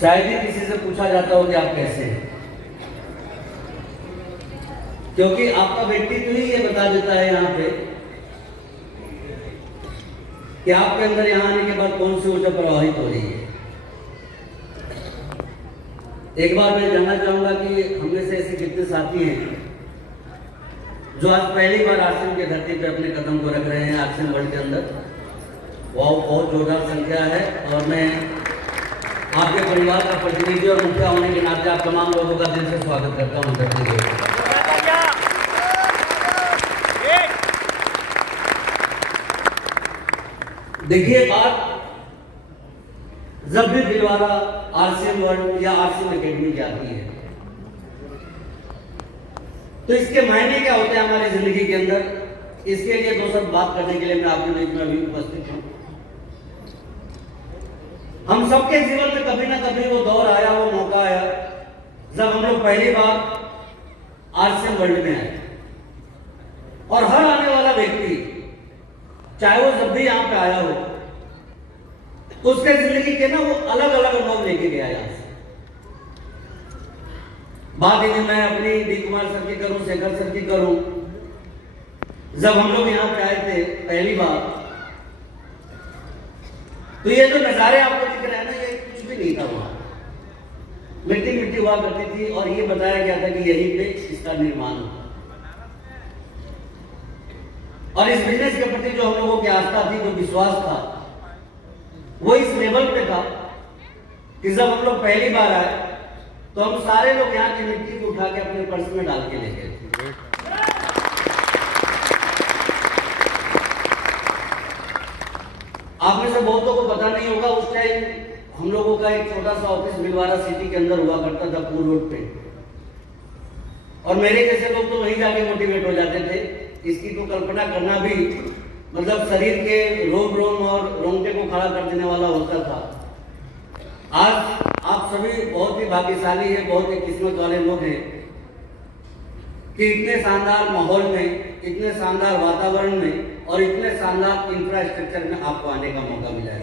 शायद ही किसी से पूछा जाता हो कि आप कैसे हैं, क्योंकि आपका व्यक्तित्व ही ये बता देता है यहाँ पे कि आपके अंदर यहाँ आने के बाद कौन सी ऊर्जा प्रवाहित हो रही है। एक बार मैं जानना चाहूंगा कि हम में से ऐसे कितने साथी हैं जो आज पहली बार आश्रम की धरती पे अपने कदम को रख रहे हैं आश्रम वर्ल्ड के अंदर। वो बहुत जोरदार संख्या है और मैं आपके परिवार का प्रतिनिधि और मुखिया होने के नाते आप तमाम लोगों का दिल से स्वागत करता हूँ धरती पे। देखिए, बात जब भी दिलवारा आरसीएम वर्ल्ड या आरसीएम एकेडमी की आती है तो इसके मायने क्या होते हैं हमारी जिंदगी के अंदर, इसके लिए दो शब्द बात करने के लिए मैं आपके बीच में अभी उपस्थित हूँ। हम सबके जीवन में कभी ना कभी वो दौर आया, वो मौका आया जब हम लोग पहली बार आरसीएम वर्ल्ड में आए, और हर आने वाला व्यक्ति चाहे वो जब भी यहाँ पे आया हो उसके जिंदगी के ना वो अलग अलग अनुभव लेके गया यहाँ से। बात यदि मैं अपनी डी कुमार सर की करूं, शेखर सर की करूं, जब हम लोग यहाँ पे आए थे पहली बार तो ये जो नजारे आपको दिख रहे हैं ना, ये कुछ भी नहीं था। वहां मिट्टी मिट्टी हुआ करती थी और ये बताया गया था कि यहीं पे इसका निर्माण होगा। और इस बिजनेस के प्रति जो हम लोगों की आस्था थी, जो विश्वास था, वो इस लेवल पे था कि जब हम लोग पहली बार आए तो हम सारे लोग यहाँ की मिट्टी को उठा के अपने पर्स में डाल के ले गए। आप में से बहुतों को पता नहीं होगा, उस टाइम हम लोगों का एक छोटा सा ऑफिस भिलवाड़ा सिटी के अंदर हुआ करता था, पूल रोड पे, और मेरे जैसे लोग तो वहीं जाके मोटिवेट हो जाते थे। इसकी तो कल्पना करना भी मतलब शरीर के रोम रोम और रोंगटे को खड़ा कर देने वाला होता था। आज आप सभी बहुत ही भाग्यशाली हैं, बहुत ही किस्मत वाले लोग हैं कि इतने शानदार माहौल में, इतने शानदार वातावरण में और इतने शानदार इंफ्रास्ट्रक्चर में आपको आने का मौका मिला है।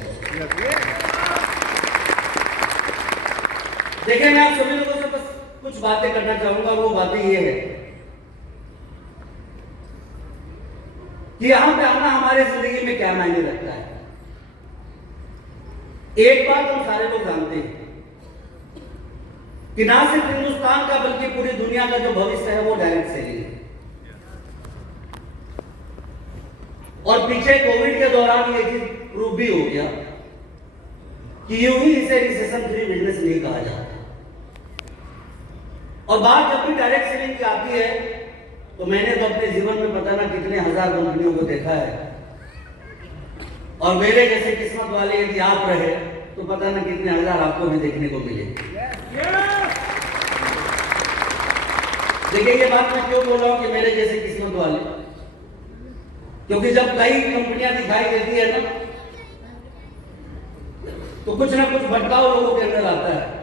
देखिए, मैं आप सभी लोगों से बस कुछ बातें करना चाहूंगा। वो बातें ये है कि यहां पे आना हमारे जिंदगी में क्या मायने रखता है। एक बात हम सारे लोग जानते हैं कि ना सिर्फ हिंदुस्तान का बल्कि पूरी दुनिया का जो भविष्य है वो डायरेक्ट सेलिंग है। और पीछे कोविड के दौरान ये चीज प्रूव भी हो गया कि यूं ही इसे रिसेशन फ्री बिजनेस नहीं कहा जाता। और बात जब भी डायरेक्ट सेलिंग की आती है तो मैंने तो अपने जीवन में पता ना कितने हजार कंपनियों को देखा है, और मेरे जैसे किस्मत वाले यदि आप रहे तो पता ना कितने हजार आपको भी देखने को मिले। देखिए, ये बात मैं क्यों बोल रहा हूं कि मेरे जैसे किस्मत वाले, क्योंकि जब कई कंपनियां दिखाई देती है ना तो कुछ ना कुछ भटकाव लोगों के अंदर आता है।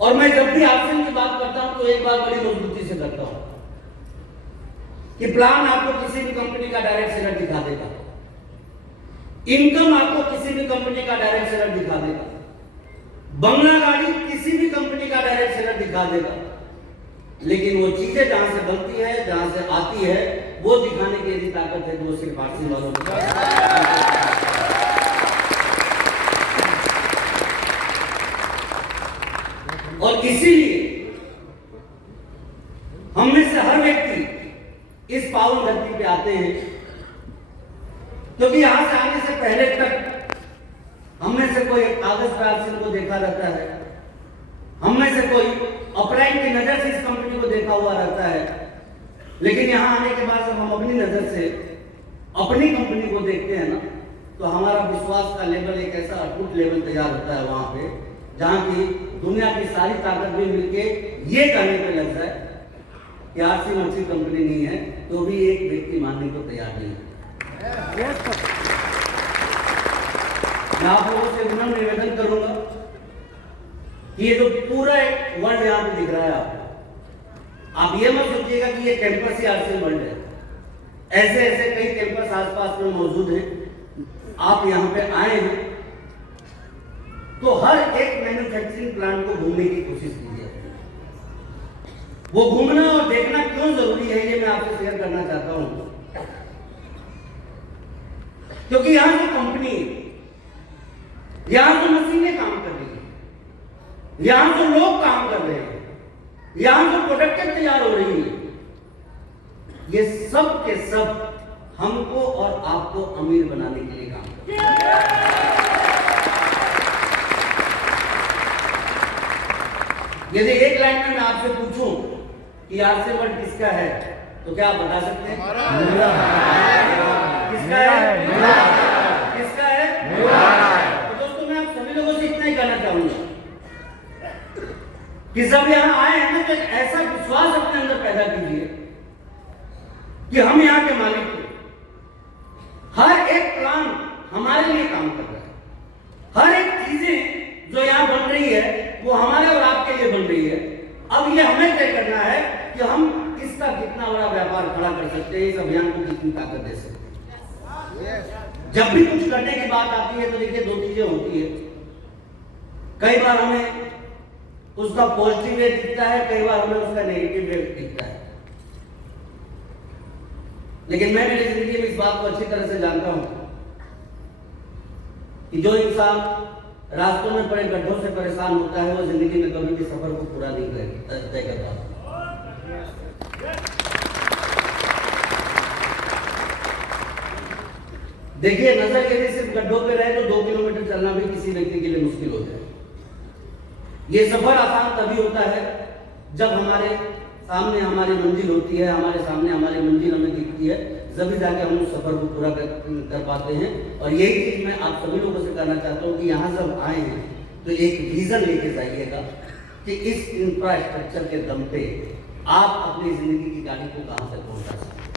और मैं जब भी आरसीएम की बात करता हूं तो एक बात बड़ी मजबूती से करता हूं कि प्लान आपको किसी भी कंपनी का डायरेक्ट सेलर दिखा देगा, इनकम आपको किसी भी कंपनी का डायरेक्ट सेलर दिखा देगा, बंगला गाड़ी किसी भी कंपनी का डायरेक्ट सेलर दिखा देगा, लेकिन वो चीजें जहां से बनती है, जहां से आती है, वो दिखाने की यदि ताकत है तो वो सिर्फ आरसीएम वालों की। और इसीलिए हम में से हर व्यक्ति इस पावन धरती पे आते हैं, क्योंकि यहां से आने से पहले तक हम में से कोई कागज पर आरसीएम को देखा रहता है, हम में से कोई अपराइन की नजर से इस कंपनी को देखा हुआ रहता है, लेकिन यहां आने के बाद जब हम अपनी नजर से अपनी कंपनी को देखते हैं ना तो हमारा विश्वास का लेवल एक ऐसा अटूट लेवल तैयार होता है वहां पे, जहां की दुनिया की सारी ताकत भी मिलके ये कहने पे लग जाए कि आरसीएम अच्छी कंपनी नहीं है तो भी एक व्यक्ति मानने को तैयार नहीं है। मैं आप लोगों से विनम्र निवेदन करूंगा कि ये जो पूरा एक वर्ल्ड यहाँ पे दिख रहा है आपको, आप ये मत सोचिएगा कि ये कैंपस ही आरसीएम वर्ल्ड है। ऐसे ऐसे कई कैंपस आसपास में मौजूद हैं। आप यहाँ पे आए हैं तो हर एक मैन्युफैक्चरिंग प्लांट को घूमने की कोशिश कीजिए। वो घूमना और देखना क्यों जरूरी है ये मैं आपसे शेयर करना चाहता हूं। क्योंकि यहां जो कंपनी, यहां जो मशीनें काम कर रही है, यहां जो लोग काम कर रहे हैं, यहां जो प्रोडक्टें तैयार हो रही है, ये सब के सब हमको और आपको अमीर बनाने के लिए काम कर रहे हैं। यदि एक लाइन में मैं आपसे पूछूं कि आर्सेवर्ल्ड किसका है, तो क्या आप बता सकते हैं? किसका है? किसका है? तो दोस्तों मैं आप सभी लोगों से इतना ही कहना चाहूंगा कि जब यहां आए हैं ना, तो एक ऐसा विश्वास अपने अंदर पैदा कीजिए कि हम यहां के मालिक हैं। हर एक प्लान हमारे लिए काम कर रहा है। हर एक चीजें जो यहां बन रही है वो हमारे और आपके लिए बन रही है। अब ये हमें तय करना है कि हम इसका कितना बड़ा व्यापार खड़ा कर सकते हैं, इस अभियान को कितनी ताकत दे सकते हैं। जब भी कुछ करने की बात आती है तो देखिए दो चीजें होती है। कई बार हमें उसका पॉजिटिव वे दिखता है, कई बार हमें उसका नेगेटिव वे दिखता है। लेकिन मैं मेरी जिंदगी में इस बात को अच्छी तरह से जानता हूं कि जो इंसान रास्तों में पड़े गड्ढों से परेशान होता है वो जिंदगी में कभी भी सफर को पूरा नहीं तय कर पाता। देखिए नजर यदि सिर्फ गड्ढों पे रहे तो 2 किलोमीटर चलना भी किसी व्यक्ति के लिए मुश्किल हो जाए। ये सफर आसान तभी होता है जब हमारे सामने हमारी मंजिल होती है, हमारे सामने हमारी मंजिल हमें दिखती है, जब जाके हम उस सफर को पूरा कर पाते हैं। और यही चीज मैं आप सभी लोगों से कहना चाहता हूँ कि यहाँ जब आए हैं तो एक विजन लेके जाइएगा कि इस इंफ्रास्ट्रक्चर के दम पे आप अपनी जिंदगी की गाड़ी को कहां तक पहुंचा सकते हैं।